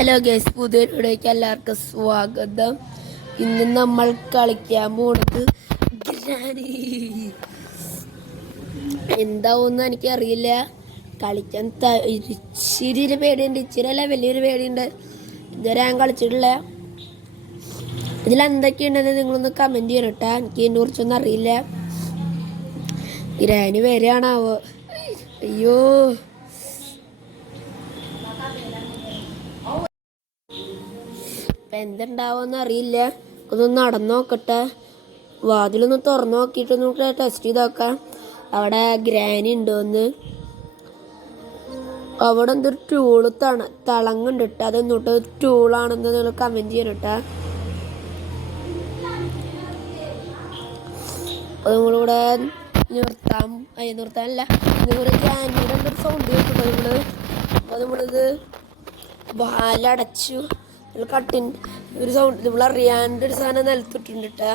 Hello guys, പുതിയ വീഡിയോയ്ക്ക് എല്ലാവർക്കും സ്വാഗതം. ഇന്ന് നമ്മൾ കളിക്കാൻ പോണത് ഗ്രാനി. എന്താവുമെന്ന് എനിക്കറിയില്ല. കളിക്കാൻ ഇച്ചിരി പേടിയുണ്ട്, ഇച്ചിരിയല്ല വലിയൊരു പേടിയുണ്ട്. ഇതുവരെ ഞാൻ കളിച്ചിട്ടില്ല. ഇതിലെന്തൊക്കെയുണ്ടെന്ന് നിങ്ങളൊന്ന് കമൻറ്റ് ചെയ്യണം കേട്ടോ. എനിക്ക് ഇതിനെ കുറിച്ചൊന്നും അറിയില്ല. ഗ്രാനി വരികയാണാവോ? അയ്യോ, ഇപ്പം എന്തുണ്ടാവുമെന്ന് അറിയില്ല. ഒന്ന് നടന്നു നോക്കട്ടെ. വാതിലൊന്ന് തുറന്നു നോക്കിയിട്ട് നമുക്ക് ടെസ്റ്റ് ചെയ്ത് നോക്കാം അവിടെ ഗ്രാനി ഉണ്ടോയെന്ന്. അവിടെ എന്തൊരു ടൂള് തിളങ്ങുണ്ട് കേട്ടോ. അതെന്നോട്ട് ടൂളാണെന്ന് നിങ്ങൾ കമൻറ്റ് ചെയ്യണം കേട്ടോ. അപ്പോൾ നമ്മളിവിടെ നിർത്താനല്ല, നിങ്ങളിവിടെ ഗ്രാനിയുടെ എന്തൊരു സൗണ്ട് കേൾക്കുമ്പോൾ അപ്പോൾ നമ്മളിത് വാലടച്ചു. കട്ടിൻ്റെ ഒരു സൗണ്ട് നമ്മളറിയാണ്ട് ഒരു സാധനം നിലത്തിട്ടുണ്ട് കേട്ടാ.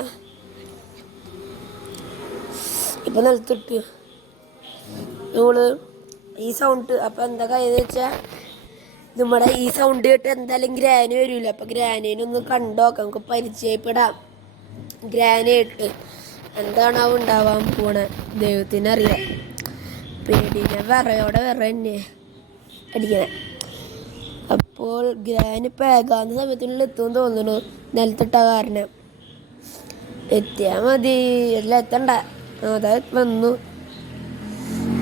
ഇപ്പം നിലത്തിട്ട് നമ്മള് ഈ സൗണ്ട് അപ്പം എന്താ കഴിയെന്ന് വെച്ചാൽ നമ്മുടെ ഈ സൗണ്ട് കേട്ട് എന്തായാലും ഗ്രാനി വരില്ല. അപ്പം ഗ്രാനീനൊന്ന് കണ്ടോക്കാം, നമുക്ക് പരിചയപ്പെടാം. ഗ്രാനായിട്ട് എന്താണാവോ ഉണ്ടാവാൻ പോണേ ദൈവത്തിനറിയാം. പേടിനെ വിറയോടെ തന്നെ അടിക്കണേ. അപ്പോൾ ഗ്രാനി പേകാവുന്ന സമയത്തിനുള്ളിൽ എത്തുമെന്ന് തോന്നുന്നു. നിലത്തിട്ട കാരണം എത്തിയാൽ മതി. എല്ലാം എത്തണ്ട. അതാ വന്നു,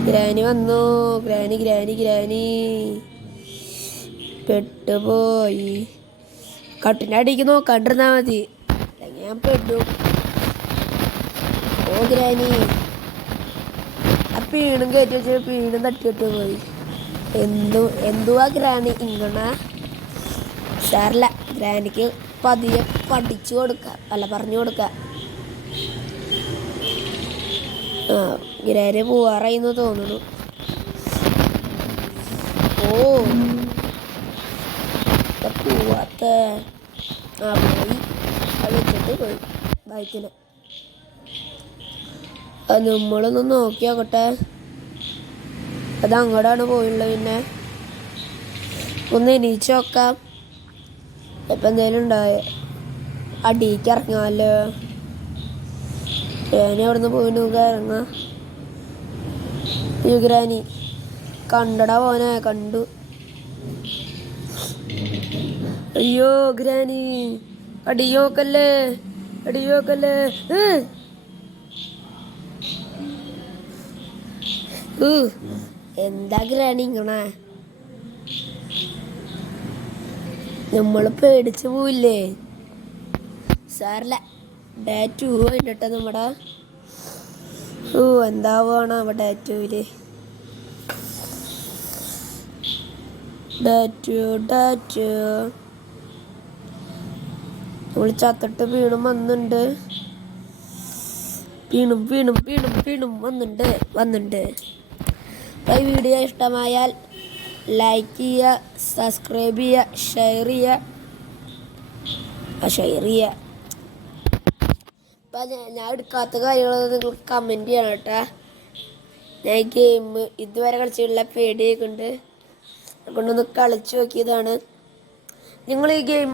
ഗ്രാനി വന്നു. ഗ്രാനി ഗ്രാനി ഗ്രാനി പെട്ടുപോയി. കട്ടിൻ്റെ അടിക്ക് നോക്കാണ്ടിരുന്നാൽ മതി, അല്ലെങ്കിൽ ഞാൻ പെട്ടു. ഓ ഗ്രാനി, ആ പീണും കയറ്റി വെച്ച് പീണും തട്ടിയിട്ട് പോയി. എന്തുവാ ഗ്രാനി ഇങ്ങനെ? സാറില്ല, ഗ്രാനിക്ക് പതിയെ പഠിച്ചു കൊടുക്കാം, അല്ല പറഞ്ഞു കൊടുക്കാം. ആ, ഗ്രാനി പോവാറായിന്ന് തോന്നുന്നു. ഓ, പോവാത്ത പോയി വെച്ചിട്ട് പോയി ബൈക്കിന്. അത് നമ്മളൊന്ന് നോക്കി നോക്കട്ടെ. അത് അങ്ങോട്ടാണ് പോയുള്ളത്. പിന്നെ ഒന്ന് എണീച്ച് നോക്കാം. ഇപ്പം എന്തെങ്കിലും ഉണ്ടായ അടിയിലേക്ക് ഇറങ്ങാമല്ലോ. ഗ്രാനി അവിടെ നിന്ന് പോയി ഇറങ്ങാം. ഗ്രാനി കണ്ടടാ പോനെ, കണ്ടു. അയ്യോ ഗ്രാനി, അടിയോക്കല്ലേ, അടിയോക്കല്ലേ. എന്താ ഗ്രാനി ഇങ്ങനെ? നമ്മൾ പേടിച്ചു പോയില്ലേ? സാറില്ല, ഡേ 2 കഴിഞ്ഞിട്ട് നമ്മുടെ എന്താവാണ് അവിടെ ഡേ 2-ല്. ഡേ 2 നമ്മൾ ചത്തിട്ട് വീണും വന്നുണ്ട്. വീണും വന്നുണ്ട്. അപ്പോൾ ഈ വീഡിയോ ഇഷ്ടമായാൽ ലൈക്ക് ചെയ്യുക, സബ്സ്ക്രൈബ് ചെയ്യുക, ഷെയർ ചെയ്യുക. അപ്പം ഞാൻ എടുക്കാത്ത കാര്യങ്ങൾ നിങ്ങൾ കമൻറ്റ് ചെയ്യണം കേട്ടോ. ഞാൻ ഈ ഗെയിം ഇതുവരെ കളിച്ചിട്ടുള്ള പേടിയൊക്കെ ഉണ്ട്, അതുകൊണ്ടൊന്ന് കളിച്ച് നോക്കിയതാണ്. നിങ്ങൾ ഈ ഗെയിം